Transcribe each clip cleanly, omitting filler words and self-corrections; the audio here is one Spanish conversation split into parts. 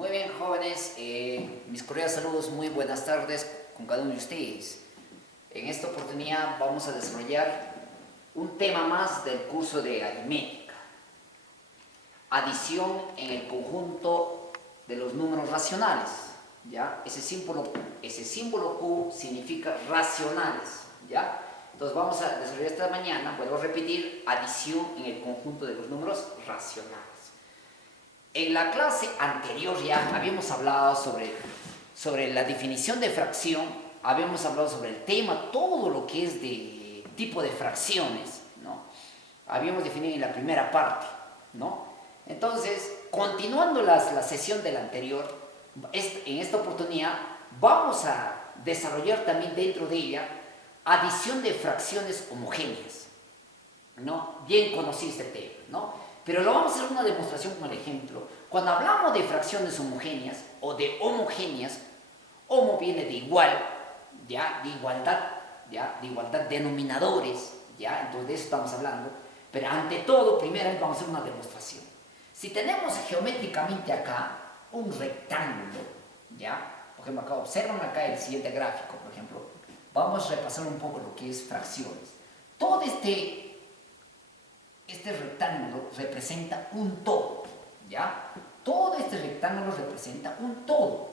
Muy bien, jóvenes, mis cordiales saludos, muy buenas tardes con cada uno de ustedes. En esta oportunidad vamos a desarrollar un tema más del curso de aritmética. Adición en el conjunto de los números racionales. ¿Ya? Ese símbolo Q significa racionales. ¿Ya? Entonces vamos a desarrollar esta mañana, vuelvo a repetir, adición en el conjunto de los números racionales. En la clase anterior ya habíamos hablado sobre la definición de fracción, habíamos hablado sobre el tema, todo lo que es de tipo de fracciones, ¿no? Habíamos definido en la primera parte, ¿no? Entonces, continuando la sesión de la anterior, en esta oportunidad vamos a desarrollar también dentro de ella adición de fracciones homogéneas, ¿no? Bien conocido este tema, ¿no? Pero lo vamos a hacer una demostración con el ejemplo. Cuando hablamos de fracciones homogéneas o de homogéneas, homo viene de igual, ¿ya? De igualdad, ¿ya? De igualdad denominadores, ¿ya? Entonces de eso estamos hablando. Pero ante todo, primero vamos a hacer una demostración. Si tenemos geométricamente acá un rectángulo, ¿ya? Por ejemplo, acá observan acá el siguiente gráfico, por ejemplo. Vamos a repasar un poco lo que es fracciones. Todo este rectángulo representa un todo, ¿ya? Todo este rectángulo representa un todo.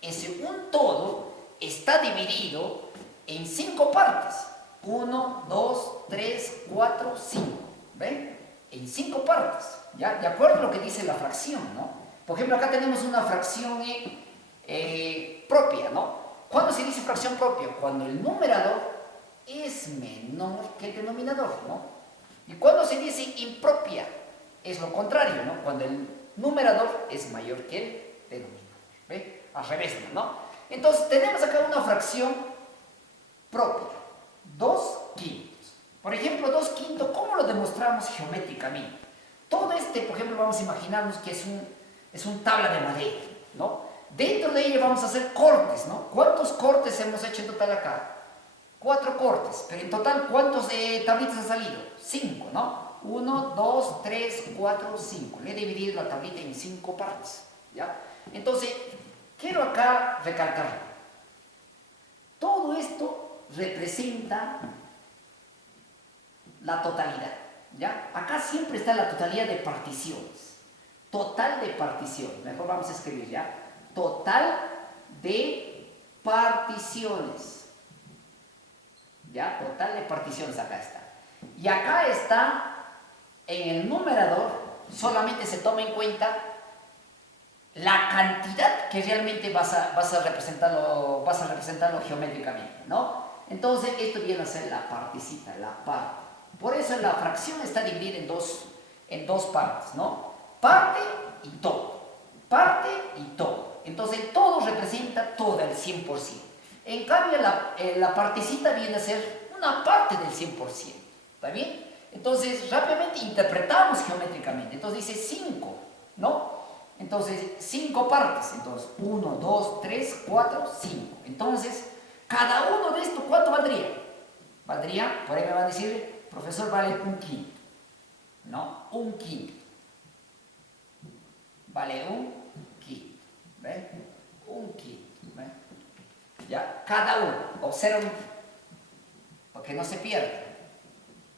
Ese un todo está dividido en 5 partes. 1, 2, 3, 4, 5. ¿Ven? En 5 partes, ¿ya? De acuerdo a lo que dice la fracción, ¿no? Por ejemplo, acá tenemos una fracción propia, ¿no? ¿Cuándo se dice fracción propia? Cuando el numerador es menor que el denominador, ¿no? Y cuando se dice impropia, es lo contrario, ¿no? Cuando el numerador es mayor que el denominador. ¿Ve? Al revés, ¿no? Entonces, tenemos acá una fracción propia. 2 quintos. Por ejemplo, 2 quintos, ¿cómo lo demostramos geométricamente? Todo este, por ejemplo, vamos a imaginarnos que es un tabla de madera, ¿no? Dentro de ella vamos a hacer cortes, ¿no? ¿Cuántos cortes hemos hecho en total acá? 4 cortes, pero en total, ¿cuántos tablitas han salido? 5, ¿no? 1, 2, 3, 4, 5. Le he dividido la tablita en 5 partes, ¿ya? Entonces, quiero acá recalcar. Todo esto representa la totalidad, ¿ya? Acá siempre está la totalidad de particiones. Total de particiones. Mejor vamos a escribir, ¿ya? Total de particiones. ¿Ya? Total de particiones, acá está. Y acá está, en el numerador, solamente se toma en cuenta la cantidad que realmente vas a representarlo geométricamente, ¿no? Entonces, esto viene a ser la partecita, la parte. Por eso la fracción está dividida en dos partes, ¿no? Parte y todo. Parte y todo. Entonces, el todo representa todo el 100%. En cambio, la partecita viene a ser una parte del 100%. ¿Está bien? Entonces, rápidamente interpretamos geométricamente. Entonces dice 5, ¿no? Entonces, 5 partes. Entonces, 1, 2, 3, 4, 5. Entonces, cada uno de estos, ¿cuánto valdría? Valdría, por ahí me va a decir, profesor, vale un quinto. ¿No? Un quinto. Vale un quinto. ¿Ven? Un quinto. ¿Ven? ¿Ya? Cada uno, observen, para que no se pierda,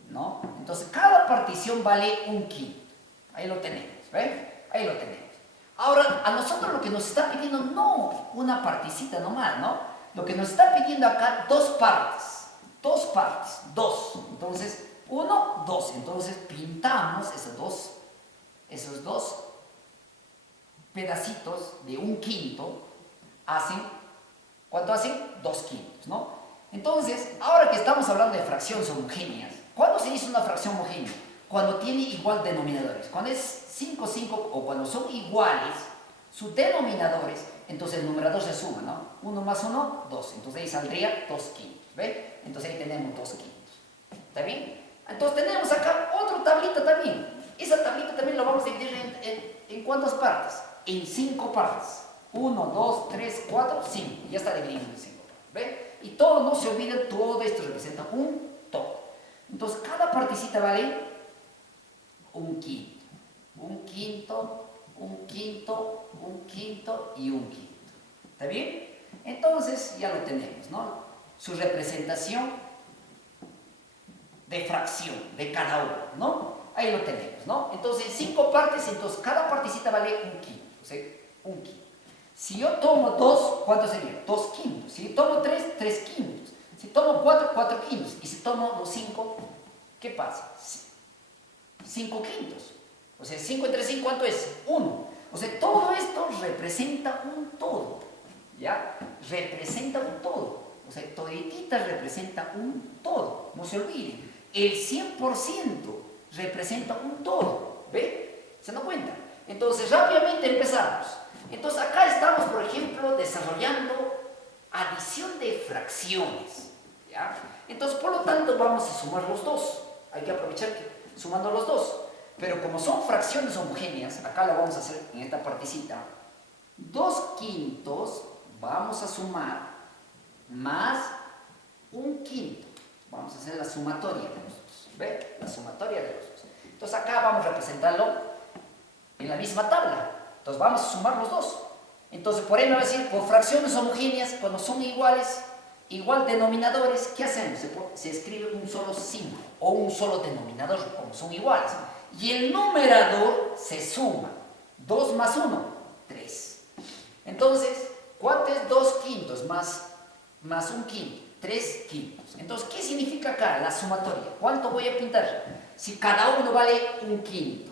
¿no? Entonces, cada partición vale un quinto. Ahí lo tenemos, ¿ven? Ahí lo tenemos. Ahora, a nosotros lo que nos está pidiendo, no una partecita nomás, ¿no? Lo que nos está pidiendo acá, 2 partes. 2 partes, 2. Entonces, 1, 2. Entonces, pintamos esos dos pedacitos de un quinto, ¿cuánto hacen? 2 quintos, ¿no? Entonces, ahora que estamos hablando de fracciones homogéneas, ¿cuándo se dice una fracción homogénea? Cuando tiene igual denominadores. Cuando es 5, 5 o cuando son iguales sus denominadores, entonces el numerador se suma, ¿no? 1 más 1, 2. Entonces ahí saldría 2 quintos, ¿ve? Entonces ahí tenemos 2 quintos. ¿Está bien? Entonces tenemos acá otra tablita también. Esa tablita también la vamos a dividir ¿en cuántas partes? En 5 partes. 1, 2, 3, 4, 5. Ya está dividido en 5 partes. ¿Ve? Y todo, no se olviden, todo esto representa un todo. Entonces, cada partecita vale un quinto. Un quinto, un quinto, un quinto y un quinto. ¿Está bien? Entonces ya lo tenemos, ¿no? Su representación de fracción de cada uno, ¿no? Ahí lo tenemos, ¿no? Entonces, en 5 partes, entonces cada partecita vale un quinto, o sea, un quinto. Si yo tomo 2, ¿cuánto sería? 2 quintos. Si yo tomo 3, 3 quintos. Si tomo 4, 4 quintos. Y si tomo 5, ¿qué pasa? 5 quintos. O sea, 5 entre 5, ¿cuánto es? 1. O sea, todo esto representa un todo. ¿Ya? Representa un todo. O sea, toditita representa un todo. No se olviden. El 100% representa un todo. ¿Ve? ¿Se dan cuenta? Entonces, rápidamente empezamos. Entonces, acá estamos, por ejemplo, desarrollando adición de fracciones. ¿Ya? Entonces, por lo tanto, vamos a sumar los dos. Hay que aprovechar que sumando los dos. Pero como son fracciones homogéneas, acá lo vamos a hacer en esta partecita. 2 quintos vamos a sumar más un quinto. Vamos a hacer la sumatoria de los dos. ¿Ve? La sumatoria de los dos. Entonces acá vamos a representarlo en la misma tabla. Entonces vamos a sumar los dos. Entonces por ahí me va a decir, por fracciones homogéneas, cuando son iguales, igual denominadores, ¿qué hacemos? Se escribe un solo símbolo o un solo denominador, como son iguales. Y el numerador se suma. 2 más 1, 3. Entonces, ¿cuánto es 2 quintos más un quinto? 3 quintos. Entonces, ¿qué significa acá la sumatoria? ¿Cuánto voy a pintar? Si cada uno vale un quinto.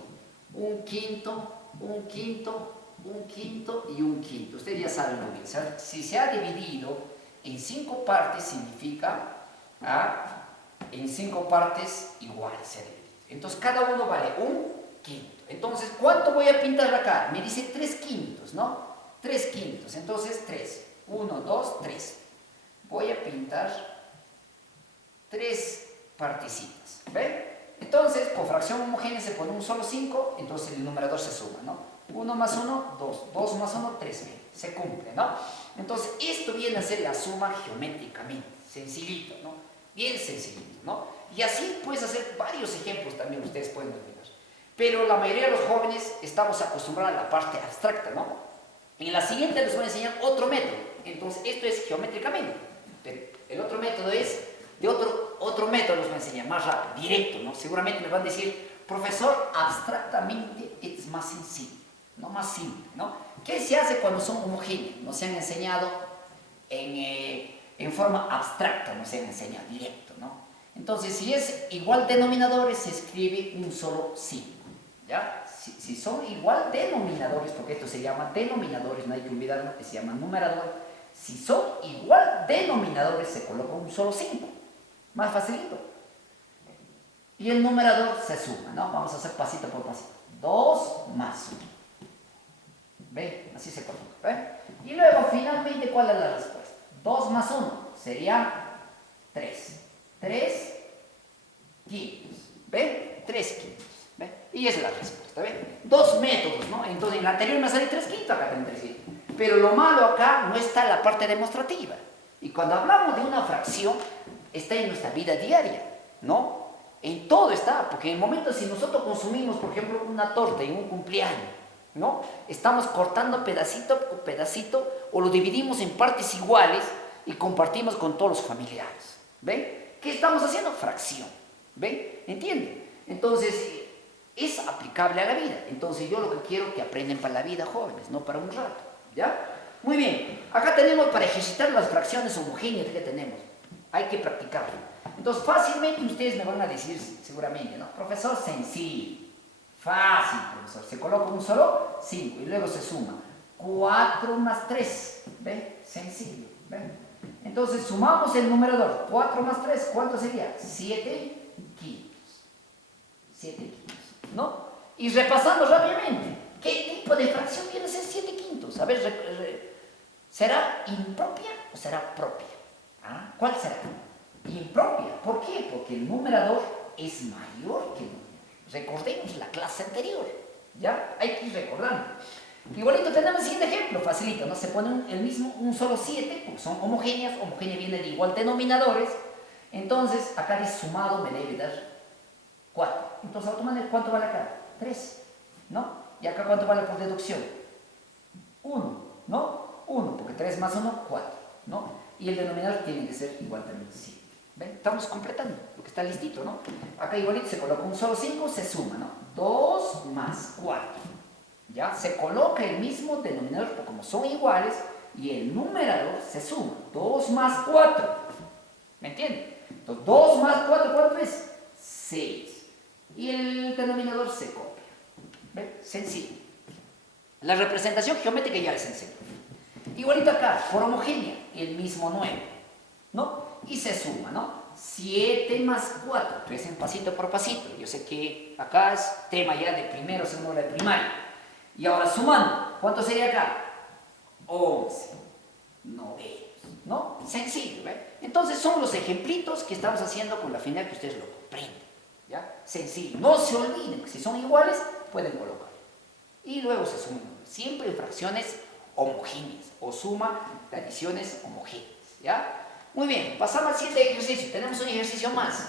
Un quinto, un quinto, un quinto y un quinto. Ustedes ya saben muy bien. Si se ha dividido en 5 partes, significa en 5 partes iguales se ha dividido. Entonces, cada uno vale un quinto. Entonces, ¿cuánto voy a pintar acá? Me dice 3 quintos, ¿no? 3 quintos. Entonces, 3. 1, 2, 3. Voy a pintar 3 partecitas. ¿Ve? Entonces, por fracción homogénea se pone un solo 5, entonces el numerador se suma, ¿no? 1 más 1, 2. 2 más 1, 3. Se cumple, ¿no? Entonces, esto viene a ser la suma geométricamente. Sencillito, ¿no? Bien sencillito, ¿no? Y así puedes hacer varios ejemplos también, ustedes pueden olvidar. Pero la mayoría de los jóvenes estamos acostumbrados a la parte abstracta, ¿no? En la siguiente les voy a enseñar otro método. Entonces, esto es geométricamente. Pero el otro método es, de otro método les voy a enseñar, más rápido, directo, ¿no? Seguramente me van a decir, profesor, abstractamente es más sencillo, no más simple, ¿no? ¿Qué se hace cuando son homogéneos? Nos han enseñado en forma abstracta, nos han enseñado directo, ¿no? Entonces, si es igual denominadores, se escribe un solo símbolo, ¿ya? Si son igual denominadores, porque esto se llama denominadores, no hay que olvidarlo, que se llama numerador. Si son igual denominadores, se coloca un solo símbolo, más facilito. Y el numerador se suma, ¿no? Vamos a hacer pasito por pasito. 2 más 1. ¿Ve? Así se coloca, ¿ve? Y luego, finalmente, ¿cuál es la respuesta? 2 más 1 sería 3. 3 quintos. ¿Ve? 3 quintos. ¿Ve? Y esa es la respuesta. ¿Ve? 2 métodos, ¿no? Entonces, en la anterior me sale 3 quintos, acá también 3 quintos. Pero lo malo acá no está en la parte demostrativa. Y cuando hablamos de una fracción, está en nuestra vida diaria, ¿no? En todo está, porque en el momento si nosotros consumimos, por ejemplo, una torta en un cumpleaños, ¿no? Estamos cortando pedacito por pedacito o lo dividimos en partes iguales y compartimos con todos los familiares. ¿Ven? ¿Qué estamos haciendo? Fracción. ¿Ven? ¿Entienden? Entonces, es aplicable a la vida. Entonces, yo lo que quiero es que aprendan para la vida, jóvenes, no para un rato. ¿Ya? Muy bien. Acá tenemos para ejercitar las fracciones homogéneas que tenemos. Hay que practicarlo. Entonces, fácilmente ustedes me van a decir, seguramente, ¿no? Profesor, sencillo. Fácil, profesor. Se coloca un solo 5 y luego se suma. 4 más 3. ¿Ve? Sencillo. ¿Ve? Entonces, sumamos el numerador. 4 más 3, ¿cuánto sería? 7 quintos. 7 quintos. ¿No? Y repasando rápidamente. ¿Qué tipo de fracción viene a ser 7 quintos? A ver, ¿será impropia o será propia? ¿Ah? ¿Cuál será? Impropia. ¿Por qué? Porque el numerador es mayor que el numerador. Recordemos la clase anterior. ¿Ya? Hay que ir recordando. Igualito tenemos el siguiente ejemplo, facilito, ¿no? Se pone el mismo, un solo 7, porque son homogéneas. Homogénea viene de igual denominadores. Entonces, acá dice sumado me debe dar 4. Entonces, automáticamente, ¿cuánto vale acá? 3, ¿no? ¿Y acá cuánto vale por deducción? 3 más 1, 4, ¿no? Y el denominador tiene que ser igual también 7. ¿Ven? Estamos completando lo que está listito, ¿no? Acá igualito se coloca un solo 5, se suma, ¿no? 2 más 4. ¿Ya? Se coloca el mismo denominador, pero como son iguales, y el numerador se suma. 2 más 4. ¿Me entienden? Entonces, 2 más 4, ¿cuánto es? 6. Y el denominador se copia. ¿Ven? Sencillo. La representación geométrica ya les enseño. Igualito acá, por homogénea, el mismo 9, ¿no? Y se suma, ¿no? 7 más 4, entonces en pasito por pasito. Yo sé que acá es tema ya de primero, segundo de primaria. Y ahora sumando, ¿cuánto sería acá? 11 novenos, ¿no? Sencillo, ¿ves? Entonces son los ejemplitos que estamos haciendo con la finalidad que ustedes lo comprendan, ¿ya? Sencillo. No se olviden que si son iguales, pueden colocar. Y luego se suman, siempre en fracciones homogéneas, o suma de adiciones homogéneas, ¿ya? Muy bien, pasamos al siguiente ejercicio. Tenemos un ejercicio más.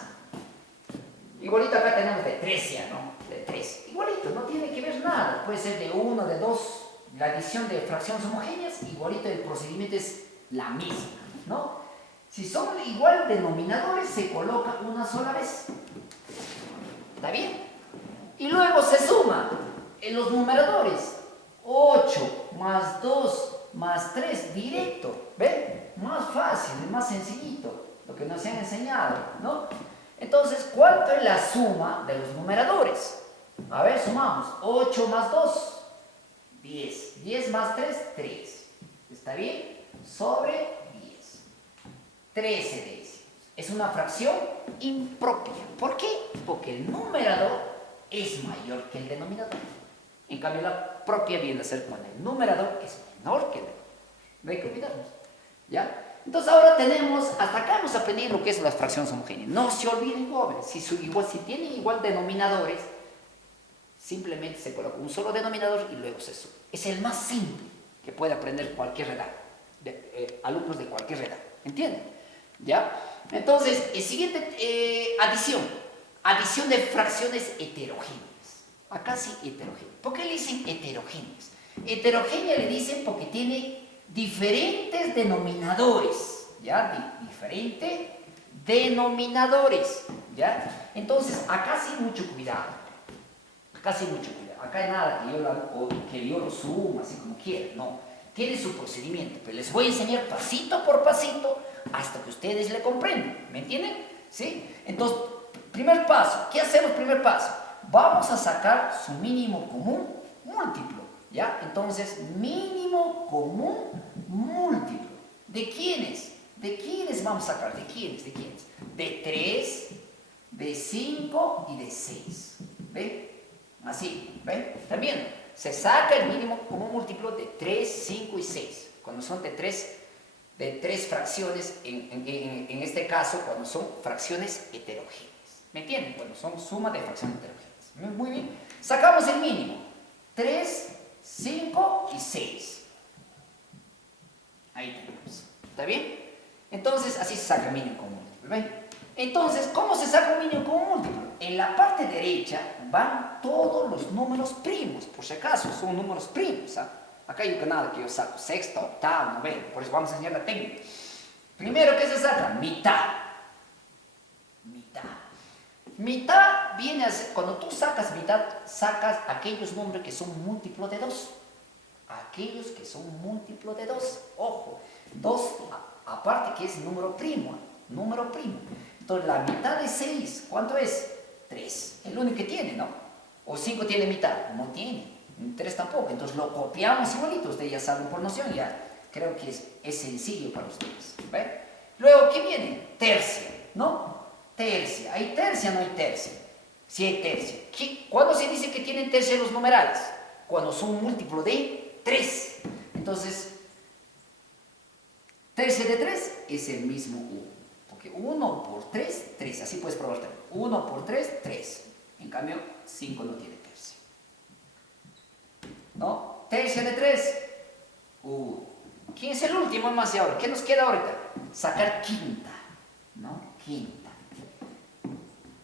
Igualito acá tenemos de 3 ya, ¿no? De 3. Igualito, no tiene que ver nada. Puede ser de 1, de 2. La adición de fracciones homogéneas, igualito el procedimiento es la misma, ¿no? Si son igual denominadores, se coloca una sola vez. ¿Está bien? Y luego se suma en los numeradores. 8 más 2 más 3, directo. ¿Ven? Más fácil, más sencillito. Lo que nos han enseñado, ¿no? Entonces, ¿cuánto es la suma de los numeradores? A ver, sumamos. 8 más 2, 10. 10 más 3, 3. ¿Está bien? Sobre 10. 13 décimos. Es una fracción impropia. ¿Por qué? Porque el numerador es mayor que el denominador. En cambio, la propia viene a ser cuando el numerador es menor que el denominador. No hay que olvidarnos. ¿Ya? Entonces ahora tenemos, hasta acá hemos aprendido lo que es las fracciones homogéneas. No se olviden, jóvenes, si tienen igual denominadores, simplemente se coloca un solo denominador y luego se suma. Es el más simple que puede aprender cualquier edad, alumnos de cualquier edad. ¿Entienden? ¿Ya? Entonces, el siguiente, adición de fracciones heterogéneas. Acá sí heterogéneas. ¿Por qué le dicen heterogéneas? Heterogénea le dicen porque tiene diferentes denominadores, ¿ya? Diferentes denominadores, ¿ya? Entonces, acá sí mucho cuidado. Acá sí mucho cuidado. Acá hay nada que yo lo suma, así como quiera, no. Tiene su procedimiento, pero les voy a enseñar pasito por pasito hasta que ustedes le comprendan. ¿Me entienden? ¿Sí? Entonces, primer paso. ¿Qué hacemos primer paso? Vamos a sacar su mínimo común múltiplo, ¿ya? Entonces, mínimo común múltiplo. ¿De quiénes? ¿De quiénes vamos a sacar? ¿De quiénes? ¿De quiénes? De 3, de 5 y de 6. ¿Ven? Así, ¿ven? También se saca el mínimo común múltiplo de 3, 5 y 6. Cuando son de tres fracciones, en este caso, cuando son fracciones heterogéneas. ¿Me entienden? Cuando son suma de fracciones heterogéneas. Muy bien. Sacamos el mínimo. 3, 5 y 6. Ahí tenemos. ¿Está bien? Entonces, así se saca el mínimo común múltiplo. ¿Ven? Entonces, ¿cómo se saca un mínimo común múltiplo? En la parte derecha van todos los números primos, por si acaso, son números primos. ¿Ah? Acá hay nada que yo saco, sexta, octava, novena, por eso vamos a enseñar la técnica. Primero, ¿qué se saca? Mitad. Mitad. Mitad viene a ser, cuando tú sacas mitad, sacas aquellos números que son múltiplos de 2. Aquellos que son múltiplos de 2. Ojo, 2 aparte que es número primo. Número primo. Entonces, la mitad de 6, ¿cuánto es? 3. El único que tiene, ¿no? O 5 tiene mitad. No tiene. 3 tampoco. Entonces, lo copiamos igualito. Ustedes ya saben por noción, ya. Creo que es sencillo para ustedes. ¿Ven? Luego, ¿qué viene? Tercia, ¿no? Tercia. ¿Hay tercia o no hay tercia? Sí hay tercia. ¿Cuándo se dice que tienen tercia los numerales? Cuando son un múltiplo de 3. Entonces, tercia de 3 es el mismo 1. Porque 1 por 3, 3. Así puedes probar también. 1 por 3, 3. En cambio, 5 no tiene tercia. ¿No? Tercia de 3, 1. ¿Quién es el último más de ahora? ¿Qué nos queda ahorita? Sacar quinta. ¿No? Quinta.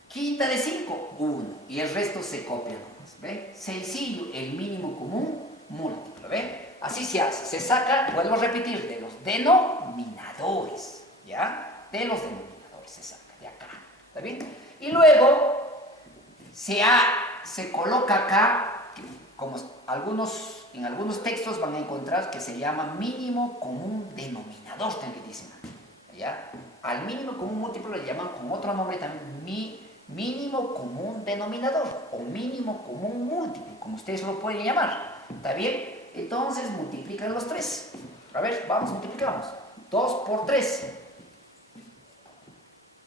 Quinta de 5, 1. Y el resto se copia nomás. ¿Ve? Sencillo, el mínimo común múltiplo. ¿Ve? Así se hace. Se saca, vuelvo a repetir, de los denominadores. ¿Ya? De los denominadores se saca, de acá. ¿Está bien? Y luego se coloca acá, como en algunos textos van a encontrar que se llama mínimo común denominador, también dicen. ¿Ya? Al mínimo común múltiplo le llaman con otro nombre también mínimo común denominador o mínimo común múltiplo, como ustedes lo pueden llamar. ¿Está bien? Entonces multiplican los tres. A ver, vamos, multiplicamos. 2 por 3.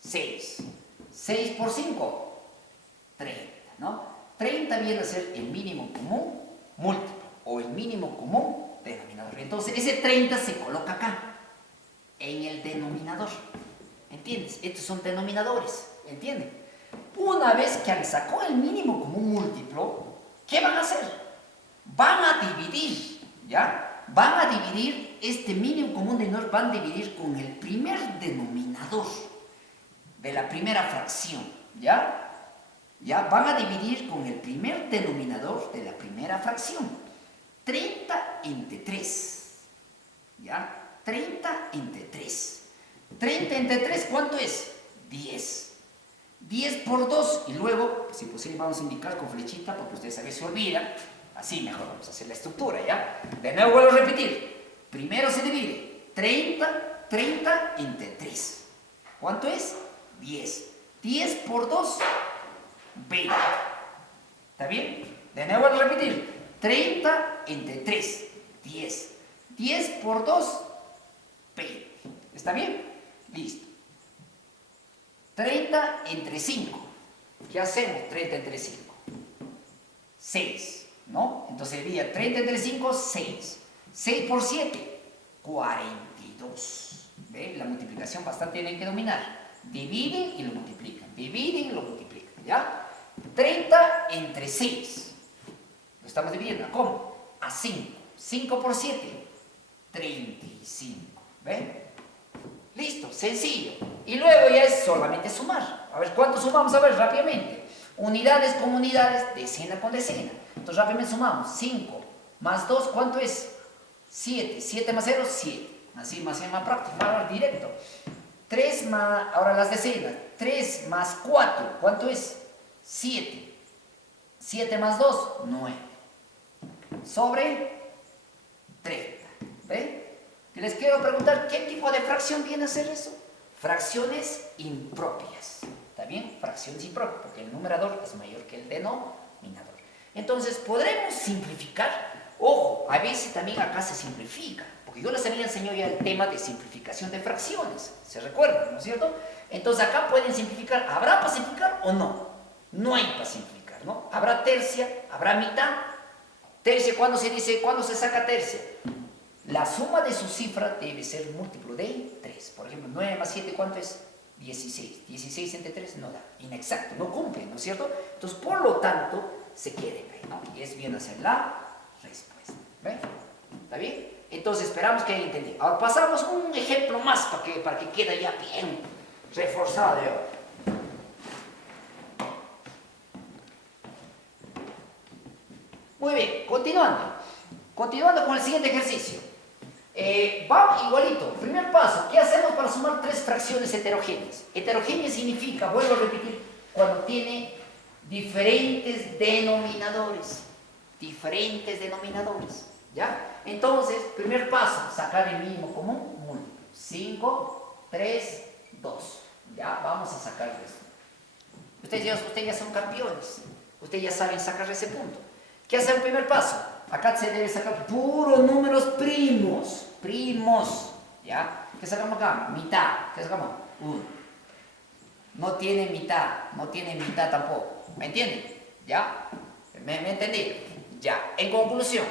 6. 6 por 5. 30, ¿no? 30 viene a ser el mínimo común múltiplo o el mínimo común denominador. Entonces ese 30 se coloca acá, en el denominador. ¿Entiendes? Estos son denominadores. ¿Entienden? Una vez que han sacado el mínimo común múltiplo, ¿qué van a hacer? Van a dividir, ¿ya? Van a dividir este mínimo común denominador, van a dividir con el primer denominador de la primera fracción, ¿ya? Ya van a dividir con el primer denominador de la primera fracción. 30 entre 3, ¿ya? 30 entre 3. 30 entre 3, ¿cuánto es? 10. 10 por 2, y luego, si posible, vamos a indicar con flechita, porque ustedes a veces se olvidan. Así mejor vamos a hacer la estructura, ¿ya? De nuevo vuelvo a repetir. Primero se divide 30 entre 3. ¿Cuánto es? 10. 10 por 2, 20. ¿Está bien? De nuevo vuelvo a repetir. 30 entre 3, 10. 10 por 2, 20. ¿Está bien? Listo. 30 entre 5. ¿Qué hacemos? 30 entre 5. 6, ¿no? Entonces sería 30 entre 5, 6. 6 por 7, 42. ¿Ven? La multiplicación bastante tienen que dominar. Dividen y lo multiplican. Dividen y lo multiplican. ¿Ya? 30 entre 6. Lo estamos dividiendo. ¿Cómo? A 5. 5 por 7, 35. ¿Ven? Listo, sencillo. Y luego ya es solamente sumar. A ver, ¿cuánto sumamos? A ver, rápidamente. Unidades con unidades, decena con decena. Entonces rápidamente sumamos. 5 más 2, ¿cuánto es? 7. 7 más 0, 7. Así más práctico, más directo. 3 más, ahora las decenas. 3 más 4, ¿cuánto es? 7. 7 más 2, 9. Sobre 30. ¿Ven? Les quiero preguntar, ¿qué tipo de fracción viene a ser eso? Fracciones impropias. ¿Está bien? Fracciones impropias, porque el numerador es mayor que el denominador. Entonces, ¿podremos simplificar? Ojo, a veces también acá se simplifica, porque yo les había enseñado ya el tema de simplificación de fracciones. ¿Se recuerdan, no es cierto? Entonces, acá pueden simplificar. ¿Habrá para simplificar o no? No hay para simplificar, ¿no? ¿Habrá tercia? ¿Habrá mitad? Tercia, ¿cuándo se dice? ¿Cuándo se saca tercia? La suma de su cifra debe ser múltiplo de 3. Por ejemplo, 9 más 7, ¿cuánto es? 16. 16 entre 3 no da. Inexacto, no cumple, ¿no es cierto? Entonces, por lo tanto, se quiere ver, ¿no? Y es bien hacer la respuesta. ¿Ven? ¿Está bien? Entonces, esperamos que hayan entendido. Ahora pasamos un ejemplo más para que quede ya bien reforzado. Muy bien, continuando. Continuando con el siguiente ejercicio. Va igualito. Primer paso, ¿qué hacemos para sumar tres fracciones heterogéneas? Heterogénea significa, vuelvo a repetir, cuando tiene diferentes denominadores. Diferentes denominadores. ¿Ya? Entonces, primer paso, sacar el mínimo común múltiplo. 5, 3, 2. Ya, vamos a sacar esto. Ustedes ya son campeones. Ustedes ya saben sacar ese punto. ¿Qué hace el primer paso? Acá se debe sacar puros números primos. Primos. ¿Ya? ¿Qué sacamos acá? Mitad. ¿Qué sacamos? 1. No tiene mitad. No tiene mitad tampoco. ¿Me entienden? ¿Ya? ¿Me entendí? Ya. En conclusión.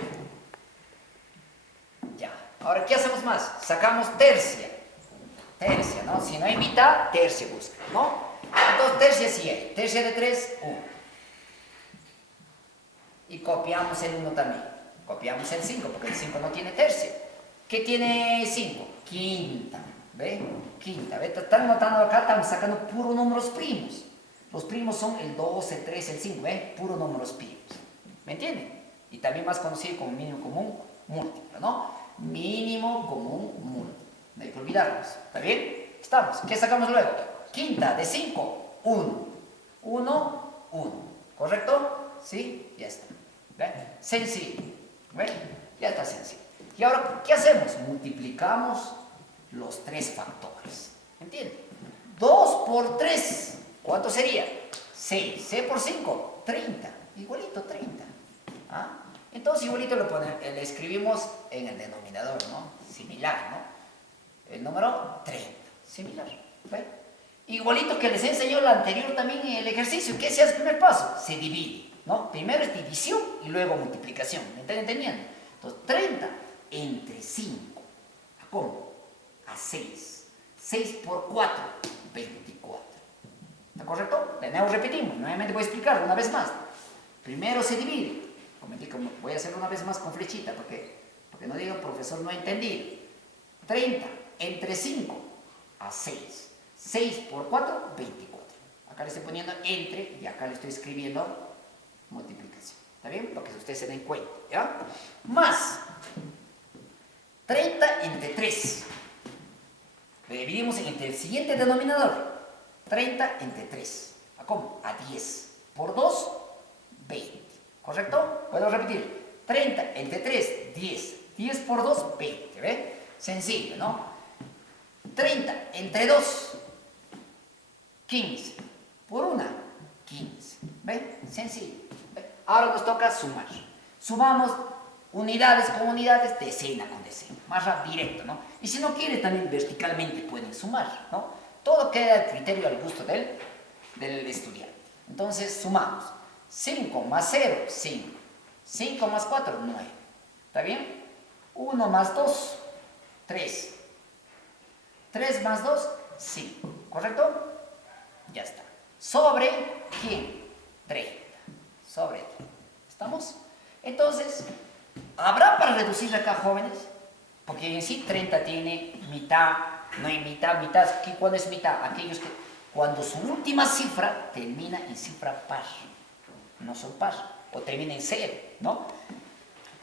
Ya. Ahora, ¿qué hacemos más? Sacamos tercia. Tercia, ¿no? Si no hay mitad, tercia busca, ¿no? Entonces, tercia sí hay. Tercia de 3, 1. Y copiamos el 1 también. Copiamos el 5, porque el 5 no tiene tercia. ¿Qué tiene 5? Quinta. ¿Ve? Quinta. ¿Ve? Están notando acá, están sacando puros números primos. Los primos son el 2, el 3, el 5. ¿Ve? Puros números primos. ¿Me entienden? Y también más conocido como mínimo común múltiplo, ¿no? Mínimo común múltiplo. No hay que olvidarnos. ¿Está bien? Estamos. ¿Qué sacamos luego? Quinta de 5, 1. 1, 1. ¿Correcto? ¿Sí? Ya está. ¿Ve? Sencillo. ¿Ve? Ya está sencillo. Y ahora, ¿qué hacemos? Multiplicamos los tres factores. ¿Entiendes? 2 por 3. ¿Cuánto sería? 6. 6 por 5. 30. Igualito 30. ¿Ah? Entonces igualito le escribimos en el denominador, ¿no? Similar, ¿no? El número 30. Similar. ¿Ve? Igualito que les enseñó la anterior también en el ejercicio. ¿Qué se hace el primer paso? Se divide, ¿no? Primero es división y luego multiplicación. ¿Me están entendiendo? Entonces 30 entre 5. ¿A cómo? A 6. 6 por 4, 24. ¿Está correcto? De nuevo repetimos. Nuevamente voy a explicar una vez más. Primero se divide. Voy a hacerlo una vez más con flechita porque no digan, profesor, no entendí. 30 entre 5 a 6. 6 por 4, 24. Acá le estoy poniendo entre y acá le estoy escribiendo multiplicación. ¿Está bien? Para que ustedes se den cuenta. ¿Ya? Más 30 entre 3. Lo dividimos entre el siguiente denominador. 30 entre 3. ¿A cómo? A 10. Por 2, 20. ¿Correcto? Puedo repetir. 30 entre 3, 10. 10 por 2, 20. ¿Ve? Sencillo, ¿no? 30 entre 2, 15. Por 1, 15. ¿Ve? Sencillo. ¿Ve? Ahora nos toca sumar. Sumamos unidades con unidades, decena con decena. Más rápido, directo, ¿no? Y si no quiere, también verticalmente pueden sumar, ¿no? Todo queda a criterio, al gusto del estudiante. Entonces, sumamos. 5 más 0, 5. 5 más 4, 9. ¿Está bien? 1 más 2, 3. 3 más 2, 5. ¿Correcto? Ya está. ¿Sobre quién? 30. Sobre 30. ¿Estamos? Entonces, ¿habrá para reducir acá, jóvenes? Porque en sí 30 tiene mitad, no hay mitad. ¿Cuándo es mitad? Aquellos que cuando su última cifra termina en cifra par. No son par. O termina en 0, ¿no?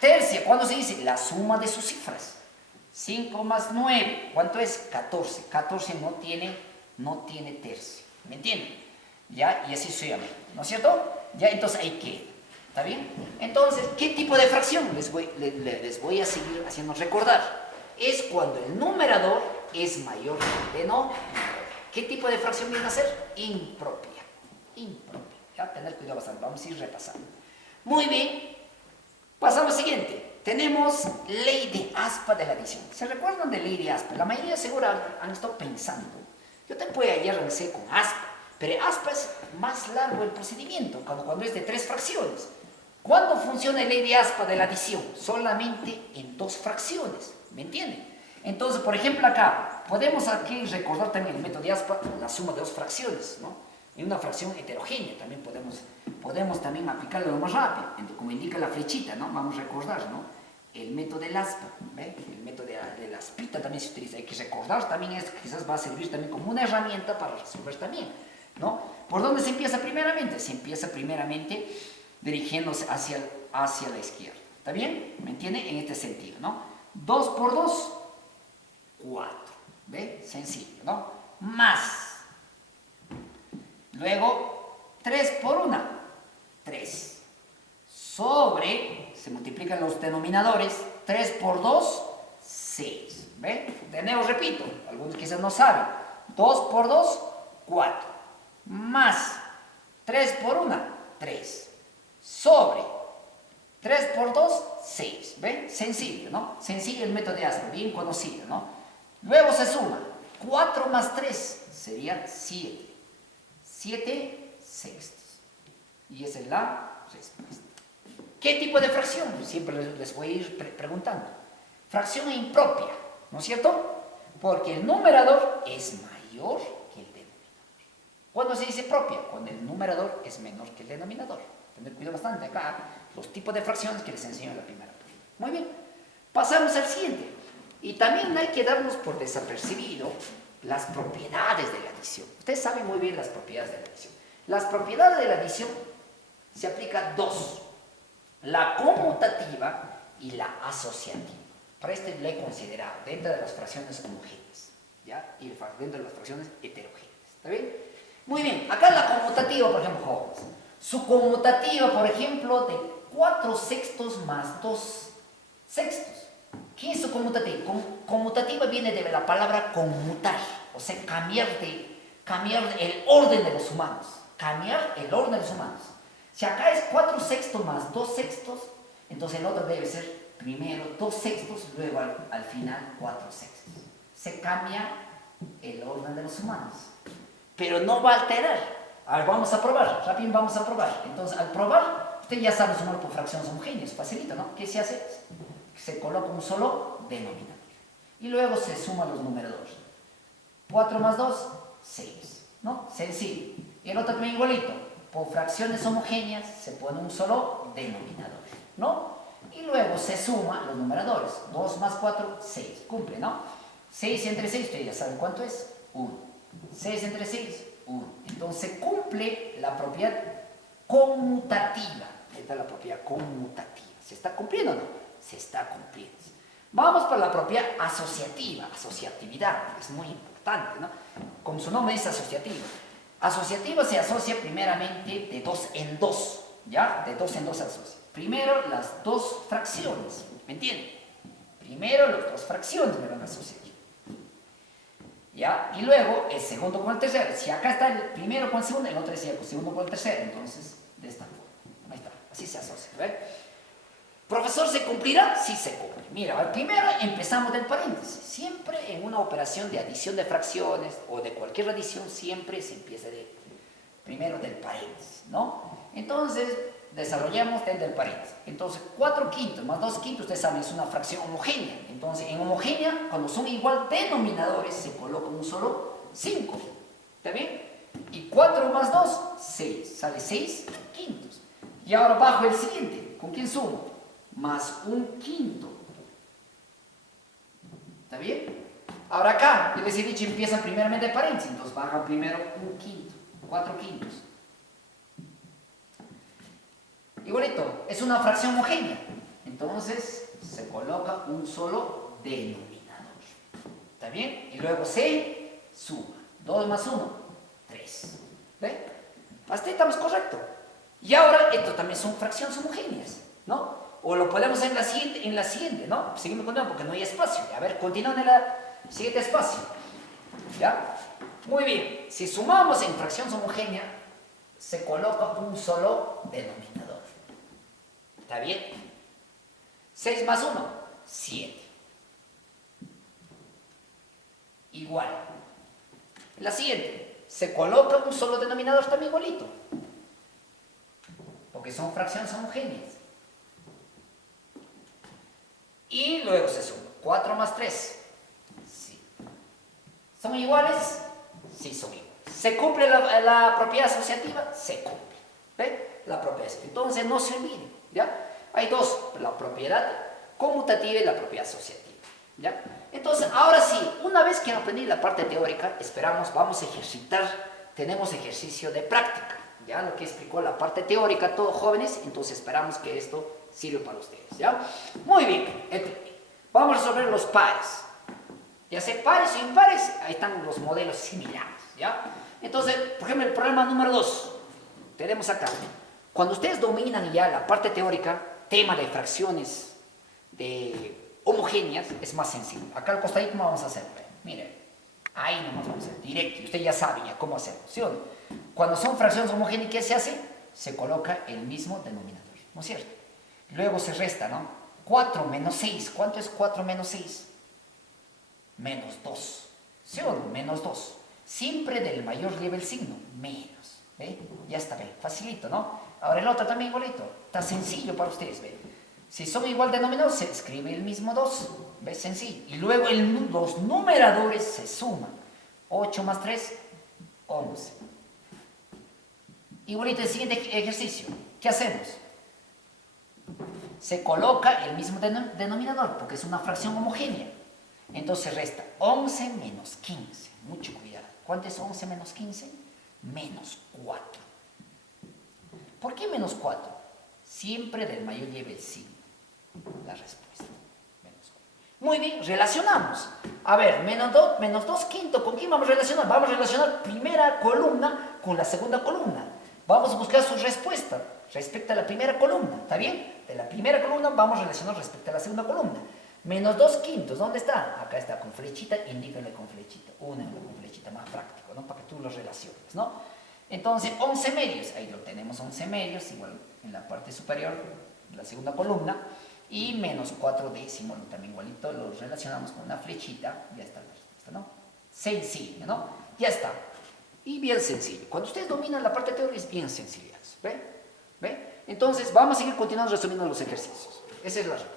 Tercia, ¿cuándo se dice? La suma de sus cifras. 5 más 9, ¿cuánto es? 14. 14 no tiene tercio. ¿Me entienden? ¿Ya? Y así sucesivamente. ¿No es cierto? Ya, entonces ahí queda. ¿Está bien? Entonces, ¿qué tipo de fracción? Les voy a seguir haciendo recordar. Es cuando el numerador es mayor que el denominador. ¿Qué tipo de fracción viene a ser? Impropia. Impropia. Ya, tener cuidado bastante. Vamos a ir repasando. Muy bien. Pasamos al siguiente. Tenemos ley de aspa de la adición. ¿Se recuerdan de ley de aspa? La mayoría seguro han estado pensando. Yo también ayer lancé con aspa. Pero aspa es más largo el procedimiento, cuando es de 3 fracciones. ¿Cuándo funciona la ley de aspa de la adición? Solamente en 2 fracciones. ¿Me entienden? Entonces, por ejemplo, acá, podemos aquí recordar también el método de aspa, la suma de 2 fracciones, ¿no? En una fracción heterogénea también podemos también aplicarlo lo más rápido, como indica la flechita, ¿no? Vamos a recordar, ¿no? El método del aspa, ¿ve? El método de la aspita también se utiliza. Hay que recordar también esto, quizás va a servir también como una herramienta para resolver también, ¿no? ¿Por dónde se empieza primeramente? Se empieza primeramente dirigiéndose hacia la izquierda. ¿Está bien? ¿Me entiende? En este sentido, ¿no? 2 por 2, 4. ¿Ve? Sencillo, ¿no? Más. Luego, 3 por 1, 3. Sobre, se multiplican los denominadores, 3 por 2, 6. ¿Ve? De nuevo repito, algunos quizás no saben. 2 por 2, 4. Más 3 por 1, 3. Sobre 3 por 2, 6. ¿Ven? Sencillo, ¿no? Sencillo el método de aspa, bien conocido, ¿no? Luego se suma. 4 más 3 sería 7. 7 sextos. Y esa es la respuesta. ¿Qué tipo de fracción? Siempre les voy a ir preguntando. Fracción impropia, ¿no es cierto? Porque el numerador es mayor que el denominador. ¿Cuándo se dice propia? Cuando el numerador es menor que el denominador. Tener cuidado bastante acá, los tipos de fracciones que les enseño en la primera parte. Muy bien, pasamos al siguiente. Y también hay que darnos por desapercibido las propiedades de la adición. Ustedes saben muy bien las propiedades de la adición. Las propiedades de la adición se aplican 2. La conmutativa y la asociativa. Para este lo he considerado dentro de las fracciones homogéneas, ¿ya? Y dentro de las fracciones heterogéneas. ¿Está bien? Muy bien, acá la conmutativa, por ejemplo, jóvenes. Su conmutativa, por ejemplo, de 4 sextos más 2 sextos. ¿Qué es su conmutativa? Conmutativa viene de la palabra conmutar, o sea, cambiar el orden de los humanos. Cambiar el orden de los humanos. Si acá es 4 sextos más 2 sextos, entonces el otro debe ser primero 2 sextos, luego al final 4 sextos. Se cambia el orden de los humanos, pero no va a alterar. A ver, vamos a probar, rápido vamos a probar. Entonces, al probar, usted ya sabe sumar por fracciones homogéneas, facilita, ¿no? ¿Qué se hace? Se coloca un solo denominador. Y luego se suman los numeradores. 4 más 2, 6, ¿no? Sencillo. Y el otro también igualito. Por fracciones homogéneas se pone un solo denominador, ¿no? Y luego se suman los numeradores. 2 más 4, 6. Cumple, ¿no? 6 entre 6, usted ya sabe cuánto es. 1. 6 entre 6, 1. Entonces cumple la propiedad conmutativa. Esta es la propiedad conmutativa. ¿Se está cumpliendo o no? Se está cumpliendo. Vamos para la propiedad asociativa. Asociatividad. Es muy importante, ¿no? Como su nombre dice, asociativa. Asociativa se asocia primeramente de 2 en 2. ¿Ya? De 2 en 2 se asocia. Primero las dos fracciones. ¿Me entienden? Primero las dos fracciones me van a asociar. ¿Ya? Y luego el segundo con el tercero. Si acá está el primero con el segundo, el otro decía el segundo con el tercero. Entonces, de esta forma. Ahí está. Así se asocia. ¿Ve? ¿Profesor, se cumplirá? Sí se cumple. Mira, primero empezamos del paréntesis. Siempre en una operación de adición de fracciones o de cualquier adición, siempre se empieza primero del paréntesis, ¿no? Entonces, desarrollamos desde el paréntesis. Entonces, 4 quintos más 2 quintos, ustedes saben, es una fracción homogénea. Entonces, en homogénea, cuando son igual denominadores, se coloca un solo 5. ¿Está bien? Y 4 más 2, 6. Sale 6 quintos. Y ahora bajo el siguiente. ¿Con quién sumo? Más un quinto. ¿Está bien? Ahora acá, yo les he dicho, empiezan primeramente de paréntesis. Entonces, bajan primero un quinto. 4 quintos. Igualito, es una fracción homogénea. Entonces se coloca un solo denominador. ¿Está bien? Y luego se suma. 2 más 1, 3. ¿Ve? Hasta ahí estamos correctos. Y ahora, esto también son fracciones homogéneas, ¿no? O lo podemos hacer en la siguiente, ¿no? Seguimos continuando porque no hay espacio. A ver, continúen en el siguiente espacio. ¿Ya? Muy bien. Si sumamos en fracciones homogéneas, se coloca un solo denominador. ¿Está bien? 6 más 1, 7. Igual. La siguiente, se coloca un solo denominador también igualito. Porque son fracciones homogéneas. Y luego se suma. 4 más 3. Sí. ¿Son iguales? Sí, son iguales. ¿Se cumple la propiedad asociativa? Se cumple. ¿Ve? La propiedad asociativa. Entonces no se olviden. ¿Ya? Hay dos, la propiedad conmutativa y la propiedad asociativa. ¿Ya? Entonces, ahora sí, una vez que aprendí la parte teórica, vamos a ejercitar, tenemos ejercicio de práctica. ¿Ya? Lo que explicó la parte teórica, todos jóvenes, entonces esperamos que esto sirva para ustedes. ¿Ya? Muy bien, vamos a resolver los pares. Ya sea pares o impares, ahí están los modelos similares. ¿Ya? Entonces, por ejemplo, el problema número 2, tenemos acá. Cuando ustedes dominan ya la parte teórica, tema de fracciones de homogéneas, es más sencillo. Acá al costadito no vamos a hacer. Miren, ahí nomás vamos a hacer, directo. Usted ya sabe ya cómo hacerlo, ¿sí o no? Cuando son fracciones homogéneas, ¿qué se hace? Se coloca el mismo denominador, ¿no es cierto? Luego se resta, ¿no? 4 menos 6. ¿Cuánto es 4 menos 6? Menos 2. ¿Sí o no? Menos 2. Siempre del mayor lleva el signo, menos. ¿Ve? Ya está bien, facilito, ¿no? Ahora el otro también igualito. Está sencillo para ustedes, ¿ve? Si son igual denominados, se escribe el mismo 2. ¿Ves? Sencillo. Y luego los numeradores se suman. 8 más 3, 11. Igualito el siguiente ejercicio. ¿Qué hacemos? Se coloca el mismo denominador, porque es una fracción homogénea. Entonces resta 11 menos 15. Mucho cuidado. ¿Cuánto es 11 menos 15? Menos 4. ¿Por qué menos 4? Siempre del mayor lleva el signo. la respuesta. Menos 4. Muy bien, relacionamos. A ver, menos 2 quinto, ¿con quién vamos a relacionar? Vamos a relacionar primera columna con la segunda columna. Vamos a buscar su respuesta respecto a la primera columna, ¿está bien? De la primera columna vamos a relacionar respecto a la segunda columna. Menos 2 quintos, ¿dónde está? Acá está con flechita, indícale con flechita. Únelo con flechita, más práctico, ¿no? Para que tú los relaciones, ¿no? Entonces, 11 medios, ahí lo tenemos, 11 medios, igual en la parte superior de la segunda columna. Y menos 4 décimos, también igualito, lo relacionamos con una flechita, ya está la respuesta, ¿no? Sencillo, ¿no? Ya está. Y bien sencillo. Cuando ustedes dominan la parte teórica es bien sencillo. ¿Ve? ¿Ve? Entonces, vamos a seguir continuando resumiendo los ejercicios. Esa es la regla.